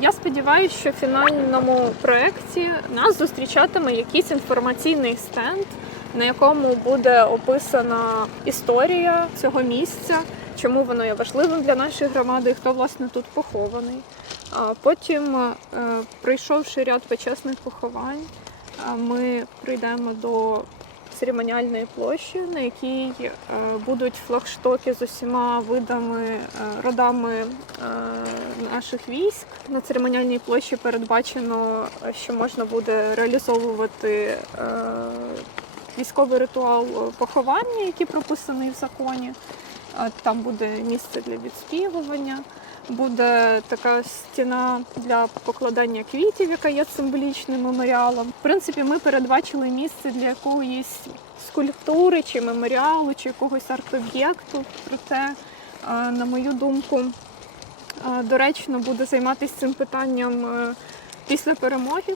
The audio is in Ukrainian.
Я сподіваюся, що в фінальному проєкті нас зустрічатиме якийсь інформаційний стенд, на якому буде описана історія цього місця, чому воно є важливим для нашої громади хто власне тут похований. А потім, е, пройшовши ряд почесних поховань, е, ми прийдемо до церемоніальної площі, на якій е, будуть флагштоки з усіма видами, е, родами е, наших військ. На церемоніальній площі передбачено, що можна буде реалізовувати військовий ритуал поховання, який прописаний в законі. Там буде місце для відспівування. Буде така стіна для покладання квітів, яка є символічним меморіалом. В принципі, ми передбачили місце для якоїсь скульптури чи меморіалу, чи якогось арт-об'єкту. Проте, е, на мою думку, е, доречно буде займатися цим питанням е, після перемоги,